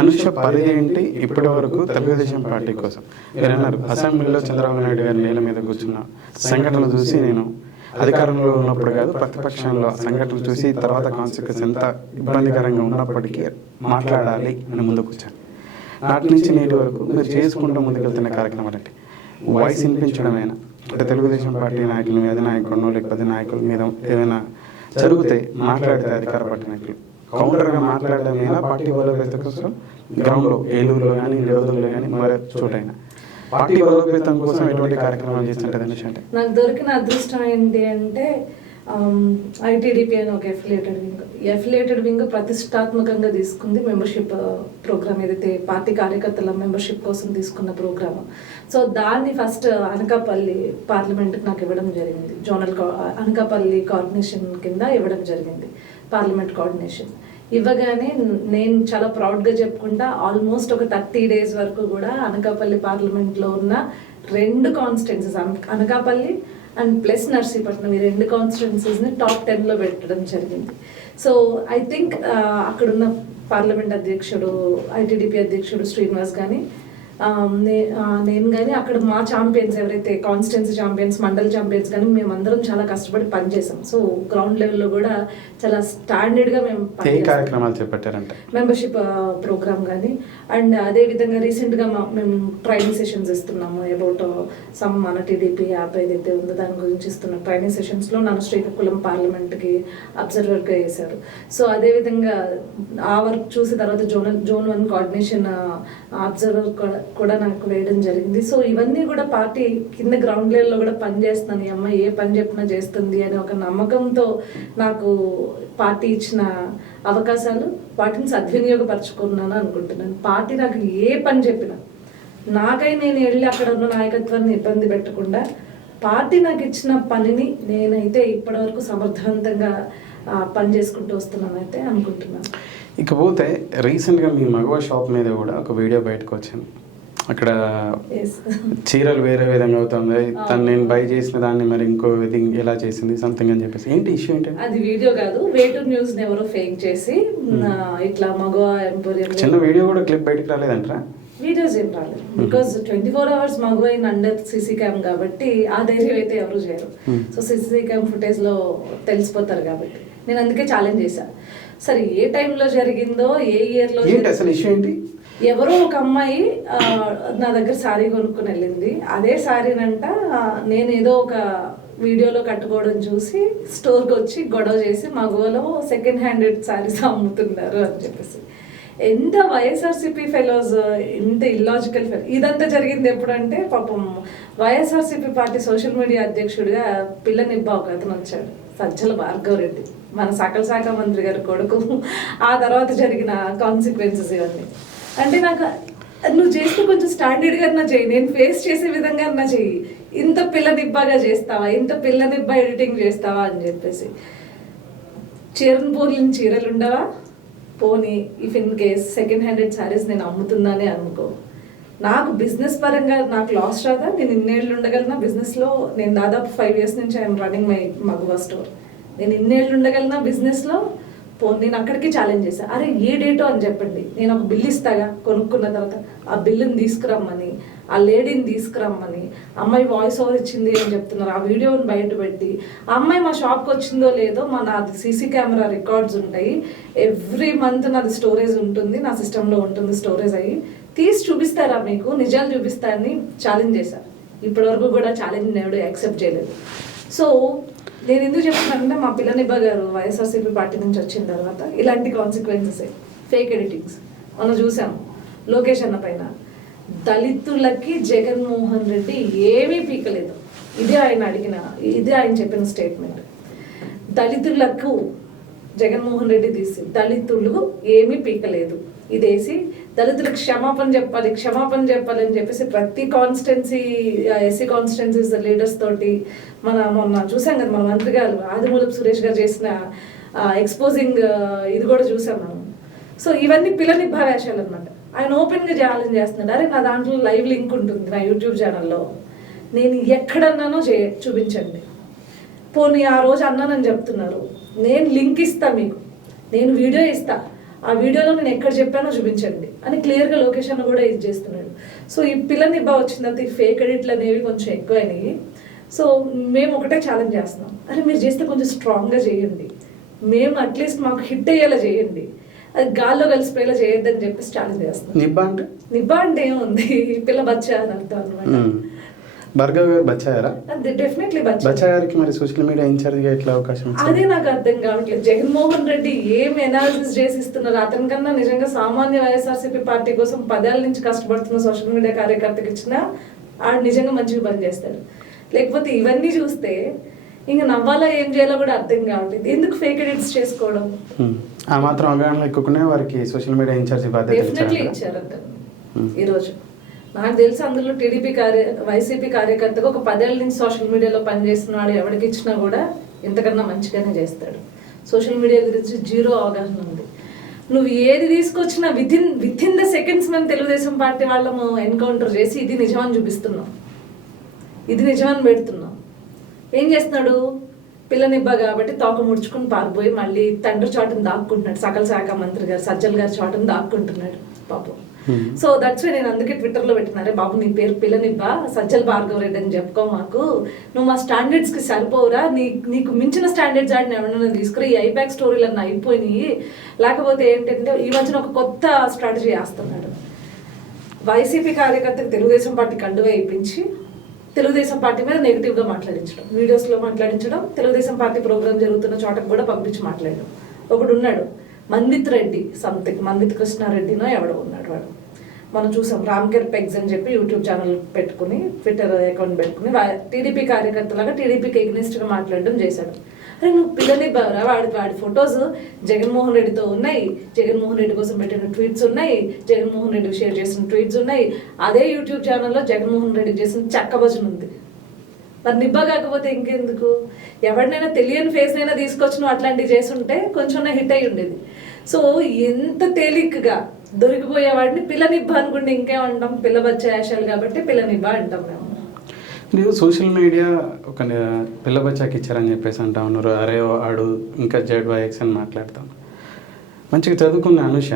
అనుష పరిధి ఏంటి ఇప్పటి వరకు తెలుగుదేశం పార్టీ కోసం? మీరు అన్నారు అసెంబ్లీలో చంద్రబాబు నాయుడు గారి నేల మీద కూర్చున్న సంఘటనలు చూసి నేను అధికారంలో ఉన్నప్పుడు కాదు ప్రతిపక్షంలో సంఘటనలు చూసి తర్వాత కాన్సిక్వెన్స్ ఎంత ఇబ్బందికరంగా ఉన్నప్పటికీ మాట్లాడాలి అని ముందుకు వచ్చాను. నాటి నుంచి నేటి వరకు మీరు చేసుకుంటూ ముందుకెళ్తున్న కార్యక్రమాలు అంటే వాయిస్ వినిపించడమేనా? అంటే తెలుగుదేశం పార్టీ నాయకుల మీద నాయకులను లేకపోతే నాయకుల మీద ఏమైనా జరిగితే మాట్లాడితే అధికార పార్టీ నాయకులు కౌంటర్గా మాట్లాడడమేనా పార్టీ బలోపేత కోసం గ్రౌండ్లో ఏలూరులో కానీ నిరోధుల్లో కానీ మరో చోటైనా పార్టీ బలోపేతం కోసం ఎటువంటి కార్యక్రమాలు చేస్తుంటుంది అనేసి? అంటే నాకు దొరికిన అదృష్టం ఏంటి అంటే ఐటీడీపీ అని ఒక ఎఫిలియేటెడ్ వింగ్ ప్రతిష్టాత్మకంగా తీసుకుంది మెంబర్షిప్ ప్రోగ్రామ్, ఏదైతే పార్టీ కార్యకర్తల మెంబర్షిప్ కోసం తీసుకున్న ప్రోగ్రామ్. సో దాన్ని ఫస్ట్ అనకాపల్లి పార్లమెంట్కి నాకు ఇవ్వడం జరిగింది. జోనల్ అనకాపల్లి కోఆర్డినేషన్ కింద ఇవ్వడం జరిగింది, పార్లమెంట్ కోఆర్డినేషన్. ఇవ్వగానే నేను చాలా ప్రౌడ్గా చెప్పుకుంటా ఆల్మోస్ట్ ఒక 30 days వరకు కూడా అనకాపల్లి పార్లమెంట్లో ఉన్న 2 constituencies Anakapalli and plus Narsipatnam, ఈ 2 కాన్స్టిట్యున్సీస్ని టాప్ 10లో పెట్టడం జరిగింది. సో ఐ థింక్ అక్కడున్న పార్లమెంట్ అధ్యక్షుడు ఐటీడీపీ అధ్యక్షుడు శ్రీనివాస్ కానీ నేను కానీ అక్కడ మా ఛాంపియన్స్ ఎవరైతే కాన్స్టిట్యున్సీ ఛాంపియన్స్, మండల్ ఛాంపియన్స్ కానీ మేమందరం చాలా కష్టపడి పనిచేసాం. సో గ్రౌండ్ లెవెల్లో కూడా చాలా స్టాండర్డ్గా మేము కార్యక్రమాలు చేపట్టారంటే మెంబర్షిప్ ప్రోగ్రామ్ కానీ, అండ్ అదేవిధంగా రీసెంట్గా మేము ట్రైనింగ్ సెషన్స్ ఇస్తున్నాము అబౌట్ సమ్ మన టీడీపీ యాప్ ఏదైతే ఉందో దాని గురించి ఇస్తున్న ట్రైనింగ్ సెషన్స్లో నన్ను శ్రీకాకుళం పార్లమెంట్కి అబ్జర్వర్గా వేశారు. సో అదేవిధంగా ఆ వర్క్ చూసి తర్వాత జోన్ 1 కోఆర్డినేషన్ అబ్జర్వర్ కూడా నాకు వేయడం జరిగింది. సో ఇవన్నీ కూడా పార్టీ కింద గ్రౌండ్ లెవెల్లో కూడా పని చేస్తున్నాను, ఈ అమ్మాయి ఏ పని చెప్పినా చేస్తుంది అనే ఒక నమ్మకంతో నాకు పార్టీ ఇచ్చిన అవకాశాలు వాటిని సద్వినియోగపరచుకున్నాను అనుకుంటున్నాను. పార్టీ నాకు ఏ పని చెప్పినా నాకై నేను వెళ్ళి అక్కడ ఉన్న నాయకత్వాన్ని ఇబ్బంది పెట్టకుండా పార్టీ నాకు ఇచ్చిన పనిని నేనైతే ఇప్పటివరకు సమర్థవంతంగా పని చేసుకుంటూ వస్తున్నానైతే అనుకుంటున్నాను. ఇకపోతే రీసెంట్గా మీ మగవా షాప్ మీద కూడా ఒక వీడియో బయటకు వచ్చింది. అక్కడ చీరలు వేరే విధంగా అవుతుంది, తను నేను బై చేసిన దాన్ని మరి ఇంకో విధంగా ఎలా చేసింది సంథింగ్ అని చెప్పేసి. ఏంటి ఇష్యూ ఏంటి? అది వీడియో కాదు, వేటూర్ న్యూస్ ఎవరో ఫేక్ చేసి ఇట్లా మగవా ఎంపోరియం చిన్న వీడియో కూడా క్లిప్ బయటకు రాలేదంటారా? వీడియోస్ ఏం రాలేదు, because 24 hours Magava in under CC cam కాబట్టి ఆ ధైర్యం అయితే ఎవరు చేయరు. సో సీసీ క్యామ్ ఫుటేజ్ లో తెలిసిపోతారు కాబట్టి నేను అందుకే ఛాలెంజ్ చేశాను. సరే ఏ టైంలో జరిగిందో ఏ ఇయర్లో అసలు ఇష్యూ ఏంటి? ఎవరో ఒక అమ్మాయి నా దగ్గర శారీ కొనుక్కుని వెళ్ళింది. అదే శారీనంట నేను ఏదో ఒక వీడియోలో కట్టుకోవడం చూసి స్టోర్కి వచ్చి గొడవ చేసి మగవాళ్ళు సెకండ్ హ్యాండెడ్ శారీస్ అమ్ముతున్నారు అని చెప్పేసి. ఎంత వైఎస్ఆర్సీపీ ఫెలోస్, ఎంత ఇల్లాజికల్ ఫెలో. ఇదంతా జరిగింది ఎప్పుడంటే పాపం వైఎస్ఆర్సీపీ పార్టీ సోషల్ మీడియా అధ్యక్షుడిగా పిల్ల నిబ్బా ఒక అతను వచ్చాడు, సజ్జల భార్గవ్ రెడ్డి, మన సకల శాఖ మంత్రి గారి కొడుకు. ఆ తర్వాత జరిగిన కాన్సిక్వెన్సెస్ ఇవన్నీ అంటే నాకు నువ్వు చేస్తే కొంచెం స్టాండర్డ్గా అన్నా చెయ్యి, నేను ఫేస్ చేసే విధంగా అన్నా చెయ్యి, ఇంత పిల్ల నిబ్బాగా చేస్తావా, ఇంత పిల్ల నిబ్బా ఎడిటింగ్ చేస్తావా అని చెప్పేసి. చీరన్పూర్లని చీరలు ఉండవా? పోనీ if in case second handed saris నేను అమ్ముతున్నానే అనుకో, నాకు బిజినెస్ పరంగా నాకు లాస్ రాదా? నేను ఇన్నేళ్ళు ఉండగలనా బిజినెస్లో? నేను దాదాపు 5 years నుంచి ఐఎమ్ రన్నింగ్ మై మగవా స్టోర్. నేను ఇన్నేళ్ళు ఉండగలనా బిజినెస్లో? నేను అక్కడికి ఛాలెంజ్ చేశాను, అరే ఏ డేటో అని చెప్పండి, నేను ఒక బిల్ ఇస్తాగా కొనుక్కున్న తర్వాత, ఆ బిల్లుని తీసుకురమ్మని, ఆ లేడీని తీసుకురమ్మని, అమ్మాయి వాయిస్ ఓవర్ ఇచ్చింది అని చెప్తున్నారు, ఆ వీడియోని బయట పెట్టి, ఆ అమ్మాయి మా షాప్కి వచ్చిందో లేదో నాది సీసీ కెమెరా రికార్డ్స్ ఉంటాయి, ఎవ్రీ మంత్ నాది స్టోరేజ్ ఉంటుంది, నా సిస్టంలో ఉంటుంది స్టోరేజ్ అయ్యి, తీసి చూపిస్తారా మీకు, నిజాలు చూపిస్తారని ఛాలెంజ్ చేశారు. ఇప్పటివరకు కూడా ఛాలెంజ్ ఎవడు యాక్సెప్ట్ చేయలేదు. సో నేను ఎందుకు చెప్తున్నానంటే మా పిల్లనిబ్బా గారు వైఎస్ఆర్సీపీ పార్టీ నుంచి వచ్చిన తర్వాత ఇలాంటి కాన్సిక్వెన్సెస్, ఫేక్ ఎడిటింగ్స్ మనం చూసాము. లోకేష్ అన్న పైన దళితులకి జగన్మోహన్ రెడ్డి ఏమీ పీకలేదు, ఇదే ఆయన చెప్పిన స్టేట్మెంట్. దళితులకు జగన్మోహన్ రెడ్డి తీసి దళితులు ఏమీ పీకలేదు, ఇదేసి దళితులకు క్షమాపణ చెప్పాలి అని చెప్పేసి ప్రతి కాన్స్టిట్యున్సీ ఎస్సీ కాన్స్టిట్యున్సీస్ లీడర్స్ తోటి మొన్న చూసాం కదా, మన మంత్రి గారు ఆదిమూలపు సురేష్ గారు చేసిన ఎక్స్పోజింగ్ ఇది కూడా చూసాం మనం. సో ఇవన్నీ పిల్లని భావేశాలు అనమాట. ఆయన ఓపెన్గా ఛాలెంజ్ చేస్తున్నాడు, అరే నా దాంట్లో లైవ్ లింక్ ఉంటుంది నా యూట్యూబ్ ఛానల్లో, నేను ఎక్కడన్నానో చూపించండి. పోనీ ఆ రోజు అన్నానని చెప్తున్నారు, నేను లింక్ ఇస్తా మీకు, నేను వీడియో ఇస్తా, ఆ వీడియోలో నేను ఎక్కడ చెప్పానో చూపించండి అని క్లియర్గా లొకేషన్ కూడా ఇది చేస్తున్నాడు. సో ఈ పిల్లని బాగా వచ్చిన తర్వాత ఈ ఫేక్ ఎడిట్లు అనేవి కొంచెం ఎక్కువైనాయి. సో మేము ఒకటే ఛాలెంజ్ చేస్తున్నాం, అరే మీరు చేస్తే కొంచెం స్ట్రాంగ్గా చేయండి, మేము అట్లీస్ట్ మాకు హిట్ అయ్యేలా చేయండి, అది గాల్లో కలిసిపోయేలా చేయొద్దని చెప్పేసి ఛాలెంజ్ చేస్తున్నాం. నిబ్బా అంటే ఏముంది, పిల్ల బచ్చా అని అర్థం అనమాట. భార్గవ్ గారు బచ్చాయారా? డెఫినెట్లీ బచ్చా గారికి మరి సోషల్ మీడియా ఇన్ఛార్జ్గా ఎట్లా అవకాశం? అదే నాకు అర్థం కావట్లేదు. జగన్మోహన్ రెడ్డి ఏం ఎనాలిసిస్ చేసి ఇస్తున్నారు? అతనికన్నా నిజంగా సామాన్య వైఎస్ఆర్సీపీ పార్టీ కోసం 10 ఏళ్ల నుంచి కష్టపడుతున్న సోషల్ మీడియా కార్యకర్తకి ఇచ్చిన ఆడు నిజంగా మంచిగా పని చేస్తాడు. లేకపోతే ఇవన్నీ చూస్తే ఇంకా నవ్వాలా ఏం చేయాలో కూడా అర్థం కావట్లేదు. ఎందుకు ఫేక్ ఎడిట్స్ చేసుకోవడం? ఆ మాత్రం అవగాహన ఎక్కువనే వారికి సోషల్ మీడియా ఇన్ఛార్జ్ బాధ్యత డెఫినెట్లీ ఇచ్చారు అతను. ఈరోజు నాకు తెలిసి అందులో వైసీపీ కార్యకర్తగా ఒక 10 ఏళ్ల నుంచి సోషల్ మీడియాలో పనిచేస్తున్నాడు, ఎవరికి ఇచ్చినా కూడా ఇంతకన్నా మంచిగానే చేస్తాడు. సోషల్ మీడియా గురించి జీరో అవగాహన ఉంది. నువ్వు ఏది తీసుకొచ్చినా విత్ ఇన్ ద సెకండ్స్ మేము తెలుగుదేశం పార్టీ వాళ్ళము ఎన్కౌంటర్ చేసి ఇది నిజమని చూపిస్తున్నాం, ఇది నిజమని పెడుతున్నాం. ఏం చేస్తున్నాడు? పిల్లనిబ్బా కాబట్టి తోక ముడుచుకుని పారిపోయి మళ్ళీ తండ్రి చోటను దాక్కుంటున్నాడు. సకల శాఖ మంత్రి గారు సజ్జల్ గారి చోటను దాక్కుంటున్నాడు పాపం. సో దట్స్ వై నేను అందుకే ట్విట్టర్లో పెట్టినారే, బాబు నీ పేరు పిల్లనిబ్బా, సజ్జల్ భార్గవ్ రెడ్డి అని చెప్పుకో మాకు, నువ్వు మా స్టాండర్డ్స్కి సరిపోవురా, నీకు మించిన స్టాండర్డ్స్ ఆడిని ఎవరైనా తీసుకురా, ఈ ఐపాక్ స్టోరీలు అన్నీ అయిపోయినాయి. లేకపోతే ఏంటంటే ఈ మధ్యన ఒక కొత్త స్ట్రాటజీ వేస్తున్నాడు. వైసీపీ కార్యకర్తకు తెలుగుదేశం పార్టీ కండువా ఇప్పించి తెలుగుదేశం పార్టీ మీద నెగిటివ్గా మాట్లాడించడం, వీడియోస్లో మాట్లాడించడం, తెలుగుదేశం పార్టీ ప్రోగ్రామ్ జరుగుతున్న చోటకు కూడా పంపించి మాట్లాడడం. ఒకడు ఉన్నాడు మందిత్ రెడ్డి, సంథింగ్ మందిత్ కృష్ణారెడ్డినో ఎవడో ఉన్నాడు. వాడు మనం చూసాం రామ్కేర్ పెగ్స్ అని చెప్పి యూట్యూబ్ ఛానల్ పెట్టుకుని ట్విట్టర్ అకౌంట్ పెట్టుకుని టీడీపీ కార్యకర్తలాగా టీడీపీకి ఎగ్నెస్ట్గా మాట్లాడడం చేశాడు. అరే నువ్వు పిల్లని బారా, వాడి ఫొటోస్ జగన్మోహన్ రెడ్డితో ఉన్నాయి, జగన్మోహన్ రెడ్డి కోసం పెట్టిన ట్వీట్స్ ఉన్నాయి, జగన్మోహన్ రెడ్డి షేర్ చేసిన ట్వీట్స్ ఉన్నాయి. అదే యూట్యూబ్ ఛానల్లో జగన్మోహన్ రెడ్డి చేసిన చక్క భజన ఉంది. మరి నిబ్బా కాకపోతే ఇంకెందుకు? ఎవరినైనా తెలియని ఫేస్ అయినా తీసుకొచ్చి నువ్వు అట్లాంటివి చేస్తుంటే కొంచెం హిట్ అయి ఉండేది. సో ఎంత తేలికగా దొరికిపోయే వాడిని పిల్లనిబ్బా అనుకుంటే ఇంకేమంటాం? పిల్ల బచ్చ యాషాలు కాబట్టి పిల్లనిబ్బా అంటాం మేము. మీరు సోషల్ మీడియా ఒక పిల్ల బచ్చాకి ఇచ్చారని చెప్పేసి అంటా ఉన్నారు. అరే ఆడు ఇంకా ZYX అని మాట్లాడతాం. మంచిగా చదువుకున్న అనుష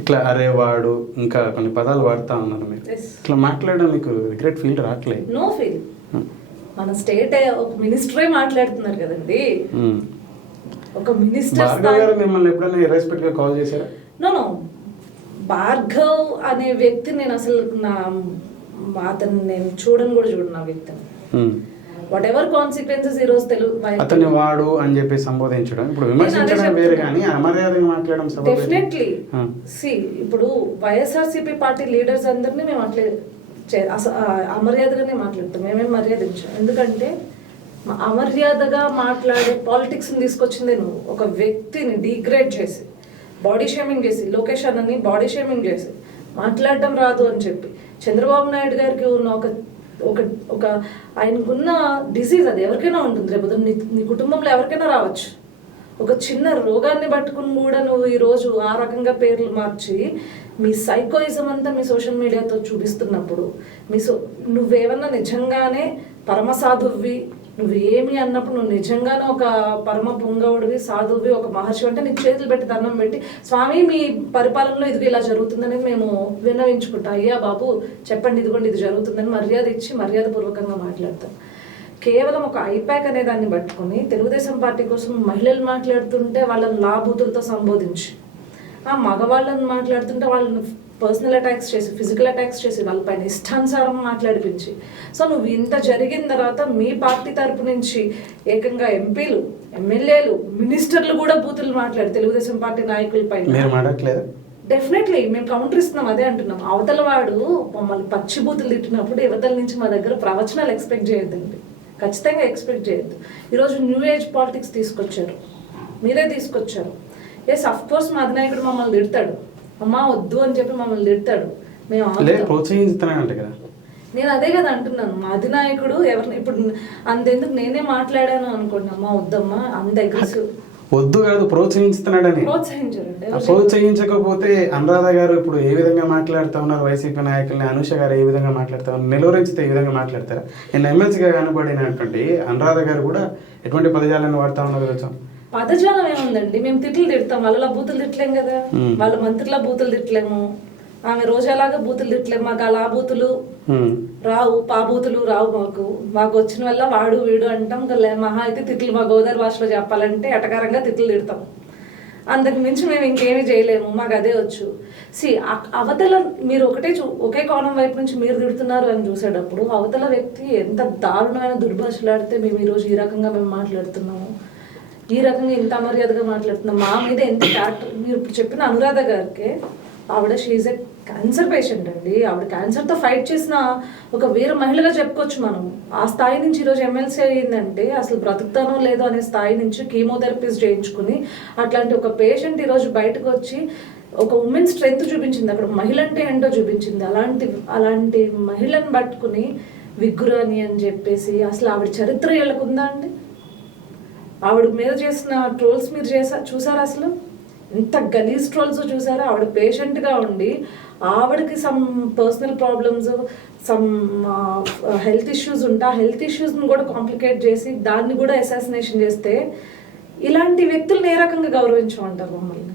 ఇట్లా అరే వాడు ఇంకా కొన్ని పదాలు వాడుతూ ఉన్నారు. మీరు ఇట్లా మాట్లాడడం మీకు రిగ్రెట్ ఫీల్ రావట్లేదు? No feel. మన స్టేట్ ఒక మినిస్టరే మాట్లాడుతున్నారు కదండి. ఒక మినిస్టర్ మిమ్మల్ని ఎప్పుడైనా ఇర్రెస్పెక్ట్ గా కాల్ చేశారా? నో భార్గవ్ అనే వ్యక్తి నేను అసలు అతను నేను చూడను ఆ వ్యక్తిని. వాట్ ఎవర్ కాన్సిక్వెన్సెస్ ఈ రోజు అతని వాడు అని చెప్పి సంబోధించడం, ఇప్పుడు విమర్శించడం వేరే కానీ అమర్యాదగా మాట్లాడడం డెఫినెట్లీ. సి ఇప్పుడు వైఎస్ఆర్సీపీ పార్టీ లీడర్స్ అందరినీ మేము అట్లే అమర్యాదగానే మాట్లాడతాం. మేమేం మర్యాదించాం. ఎందుకంటే అమర్యాదగా మాట్లాడే పాలిటిక్స్ని తీసుకొచ్చిందే నువ్వు. ఒక వ్యక్తిని డీగ్రేడ్ చేసి బాడీ షేమింగ్ చేసి లొకేషన్ అని బాడీ షేమింగ్ చేసి మాట్లాడటం రాదు అని చెప్పి చంద్రబాబు నాయుడు గారికి ఉన్న ఒక ఆయనకున్న డిసీజ్, అది ఎవరికైనా ఉంటుంది. రేపు నీ కుటుంబంలో ఎవరికైనా రావచ్చు. ఒక చిన్న రోగాన్ని పట్టుకుని కూడా నువ్వు ఈరోజు ఆ రకంగా పేర్లు మార్చి మీ సైకోయిజం అంతా మీ సోషల్ మీడియాతో చూపిస్తున్నప్పుడు నువ్వేమన్నా నిజంగానే పరమ సాధువి, నువ్వేమి అన్నప్పుడు నువ్వు నిజంగానే ఒక పరమ పొంగవుడివి, సాధువి, ఒక మహర్షి అంటే నీకు చేతులు పెట్టి దండం పెట్టి స్వామి మీ పరిపాలనలో ఇది ఇలా జరుగుతుందని మేము విన్నవించుకుంటాం. అయ్యా బాబు చెప్పండి, ఇదిగోండి ఇది జరుగుతుందని మర్యాద ఇచ్చి మర్యాదపూర్వకంగా మాట్లాడతాం. కేవలం ఒక ఐపాక్ అనే దాన్ని పట్టుకుని తెలుగుదేశం పార్టీ కోసం మహిళలు మాట్లాడుతుంటే వాళ్ళని లాభూతులతో సంబోధించి, ఆ మగవాళ్ళని మాట్లాడుతుంటే వాళ్ళని పర్సనల్ అటాక్స్ చేసి ఫిజికల్ అటాక్స్ చేసి వాళ్ళపైన ఇష్టానుసారం మాట్లాడిపించి, సో నువ్వు ఇంత జరిగిన తర్వాత మీ పార్టీ తరపు నుంచి ఏకంగా ఎంపీలు, ఎమ్మెల్యేలు, మినిస్టర్లు కూడా బూతులు మాట్లాడి తెలుగుదేశం పార్టీ నాయకులపై డెఫినెట్లీ మేము కౌంటర్ ఇస్తున్నాం. అదే అంటున్నాం. అవతల వాడు మమ్మల్ని పచ్చి బూతులు తిట్టినప్పుడు యువతల నుంచి మా దగ్గర ప్రవచనాలు ఎక్స్పెక్ట్ చేయొద్దండి. ఖచ్చితంగా ఎక్స్పెక్ట్ చేయొద్దు. ఈరోజు న్యూ ఏజ్ పాలిటిక్స్ తీసుకొచ్చారు, మీరే తీసుకొచ్చారు. ఎస్ అఫ్ కోర్స్ మా అధినాయకుడు మమ్మల్ని తిడతాడు, అమ్మా వద్దు అని చెప్పి మమ్మల్ని తిడతాడు. మేము ప్రోత్సహిస్తున్నానంటే కదా, నేను అదే కదా అంటున్నాను. మా అధినాయకుడు ఎవరిని ఇప్పుడు అంతెందుకు నేనే మాట్లాడాను అనుకోండి, అమ్మా వద్దమ్మా అంత అగ్రెసివ్ వద్దు కాదు ప్రోత్సహిస్తున్నాడని. ప్రోత్సహించకపోతే అనురాధ గారు ఇప్పుడు ఏ విధంగా మాట్లాడుతూ ఉన్నారు వైసీపీ నాయకుల్ని, అనుష గారు ఏ విధంగా మాట్లాడుతూ ఉన్నారు, నిలువరించితే ఏ విధంగా మాట్లాడతారా? నేను ఎమ్మెల్సీగా కనబడినటువంటి అనురాధ గారు కూడా ఎటువంటి పదజాలను వాడుతూ ఉన్నారు కదా. పదజాలం ఏముందండి, మేము తిట్లు తిడతాం, వాళ్ళ బూతులు తిట్టలేం కదా, వాళ్ళ మంత్రుల బూతులు తిట్టలేము, ఆమె రోజాలాగా బూతులు తిట్టలేము. మాకు అలా బూతులు రావు, బూతులు రావు. మాకు వచ్చిన వల్ల వాడు వీడు అంటాం, మహా అయితే తిట్లు మా గోదావరి భాషలో చెప్పాలంటే ఎటకారంగా తిట్లు తిడతాం. అంతకు మించి మేము ఇంకేమీ చేయలేము, మాకు అదే వచ్చు. అవతల మీరు ఒకే కోణం వైపు నుంచి మీరు తిడుతున్నారు అని చూసేటప్పుడు అవతల వ్యక్తి ఎంత దారుణమైన దుర్భాషలాడితే మేము ఈరోజు ఈ రకంగా మేము మాట్లాడుతున్నాము, ఈ రకంగా ఇంత మర్యాదగా మాట్లాడుతున్నాం, మా మీద ఎంత క్యారెక్టర్. మీరు ఇప్పుడు చెప్పిన అనురాధ గారికి, ఆవిడ షీఈ్ ఎ క్యాన్సర్ పేషెంట్ అండి. ఆవిడ క్యాన్సర్తో ఫైట్ చేసిన ఒక వీర మహిళగా చెప్పుకోవచ్చు మనం. ఆ స్థాయి నుంచి ఈరోజు ఎమ్మెల్సీ అయ్యిందంటే అసలు బ్రతుకుతానో లేదో అనే స్థాయి నుంచి కీమోథెరపీస్ చేయించుకుని అట్లాంటి ఒక పేషెంట్ ఈరోజు బయటకు వచ్చి ఒక ఉమెన్ స్ట్రెంగ్త్ చూపించింది, అక్కడ మహిళ అంటే ఏంటో చూపించింది. అలాంటి మహిళను పట్టుకుని విగ్గురాని అని చెప్పేసి అసలు ఆవిడ చరిత్ర వీళ్ళకుందా అండి? ఆవిడ మీద చేసిన ట్రోల్స్ మీరు చూసారా? అసలు ఎంత గలీజ్ ట్రోల్స్ చూసారా? ఆవిడ పేషెంట్గా ఉండి ఆవిడకి some personal problems, some health issues ఉంటే ఆ హెల్త్ ఇష్యూస్ని కూడా కాంప్లికేట్ చేసి దాన్ని కూడా అసాసినేషన్ చేస్తే ఇలాంటి వ్యక్తులను ఏ రకంగా గౌరవించమంటారు మమ్మల్ని?